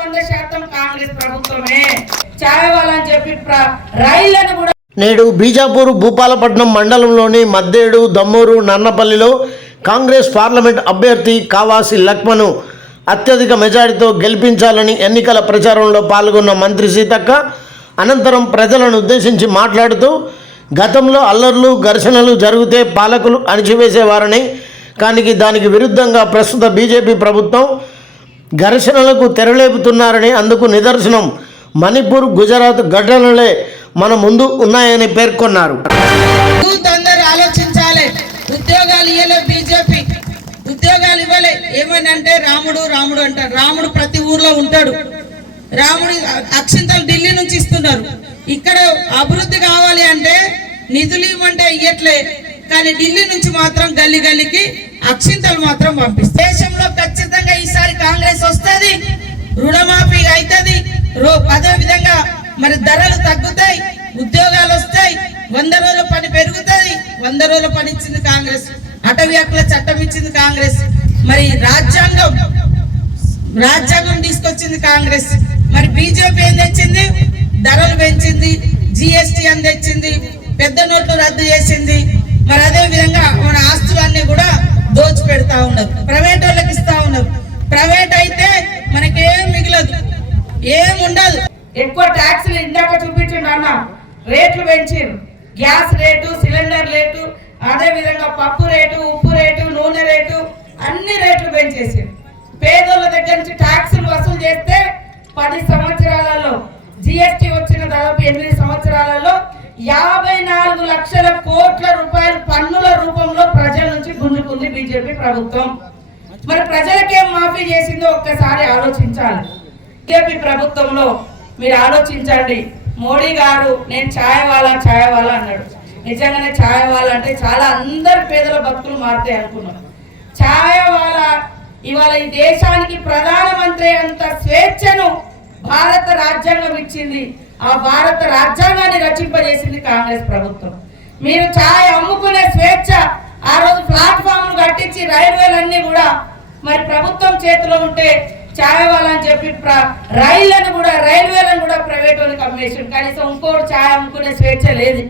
వంద శాతం కాంగ్రెస్ ప్రభుత్వమే. ఛాయ్ చెప్పి రైళ్ళను కూడా నేడు బీజాపూర్ భూపాలపట్నం మండలంలోని మద్దేడు దమ్మూరు నన్నపల్లిలో కాంగ్రెస్ పార్లమెంట్ అభ్యర్థి కావాసి లక్మను అత్యధిక మెజారిటీతో గెలిపించాలని ఎన్నికల ప్రచారంలో పాల్గొన్న మంత్రి సీతక్క అనంతరం ప్రజలను ఉద్దేశించి మాట్లాడుతూ గతంలో అల్లర్లు ఘర్షణలు జరిగితే పాలకులు అణిచివేసేవారని కానీ దానికి విరుద్ధంగా ప్రస్తుత బీజేపీ ప్రభుత్వం ఘర్షణలకు తెరలేపుతున్నారని అందుకు నిదర్శనం. మణిపూర్ గుజరాత్ ఘటనలే మన ముందు ఉన్నాయని పేర్కొన్నారు. యూత్ ఆలోచించాలి. ఉద్యోగాలు ఇవ్వలే బీజేపీ. ఉద్యోగాలు ఇవ్వలే. ఏమని రాముడు రాముడు అంటారు. రాముడు ప్రతి ఊర్లో ఉంటాడు. రాముడు అక్షింతలు ఢిల్లీ నుంచి ఇస్తున్నారు. ఇక్కడ అభివృద్ధి కావాలి అంటే నిధులు ఇవ్వమంటే ఇయ్యట్లే. కానీ ఢిల్లీ నుంచి మాత్రం గల్లీ గల్లీకి అక్షింతలు మాత్రం పంపిస్తారు దేశంలో ఖచ్చితంగా ఈసారి కాంగ్రెస్ వస్తుంది రుణమాఫీ అవుతుంది రో అదే విధంగా మరి ధరలు తగ్గుతాయి ఉద్యోగాలు వస్తాయి వంద రోజుల పని పెరుగుతుంది. వంద రోజుల పని ఇచ్చింది కాంగ్రెస్ అటవీ హక్కుల చట్టం ఇచ్చింది కాంగ్రెస్. మరి రాజ్యాంగం రాజ్యాంగం తీసుకొచ్చింది కాంగ్రెస్. మరి బీజేపీ ఏం తెచ్చింది? ధరలు పెంచింది జిఎస్టి అని తెచ్చింది పెద్ద నోట్లు రద్దు చేసింది. మరి అదే విధంగా ఏముండదు. ఎక్కువ ట్యాక్సులు ఇందాక చూపించండి అన్న రేట్లు పెంచారు గ్యాస్ రేటు సిలిండర్ రేటు అదే విధంగా పప్పు రేటు ఉప్పు రేటు నూనె రేటు అన్ని రేట్లు పెంచేసారు పేదోళ్ళ దగ్గర నుంచి ట్యాక్సులు వసూలు చేస్తే పది సంవత్సరాలలో జిఎస్టి వచ్చిన దాదాపు ఎనిమిది సంవత్సరాలలో యాభై నాలుగు లక్షల కోట్ల రూపాయలు పన్నుల రూపంలో ప్రజల నుంచి గుంజుకుంది బీజేపీ ప్రభుత్వం. మరి ప్రజలకేం మాఫీ చేసిందో ఒక్కసారి ఆలోచించాలి. బీజేపీ ప్రభుత్వంలో మీరు ఆలోచించండి. మోడీ గారు నేను ఛాయవాలా ఛాయవాలా అన్నాడు. నిజంగానే ఛాయవాలా అంటే చాలా అందరు పేదల బతుకులు మారుతాయి అనుకున్నాను ఛాయవాలా ఇవాళ ఈ దేశానికి ప్రధానమంత్రి అంత స్వేచ్ఛను భారత రాజ్యాంగం ఇచ్చింది. ఆ భారత రాజ్యాంగాన్ని రచింపజేసింది కాంగ్రెస్ ప్రభుత్వం. మీరు ఛాయ్ అమ్ముకునే స్వేచ్ఛ ఆ రోజు ప్లాట్ఫామ్లు కట్టించి రైల్వేలన్నీ కూడా మరి ప్రభుత్వం చేతిలో ఉంటే ఛాయ్ వాళ్ళని చెప్పి ప్ర- రైళ్ళను కూడా రైల్వేలను కూడా ప్రైవేట్ వాళ్ళకి అమ్మేసారు కనీసం ఇంకోటి ఛాయ్ అమ్ముకునే స్వేచ్ఛ లేదు.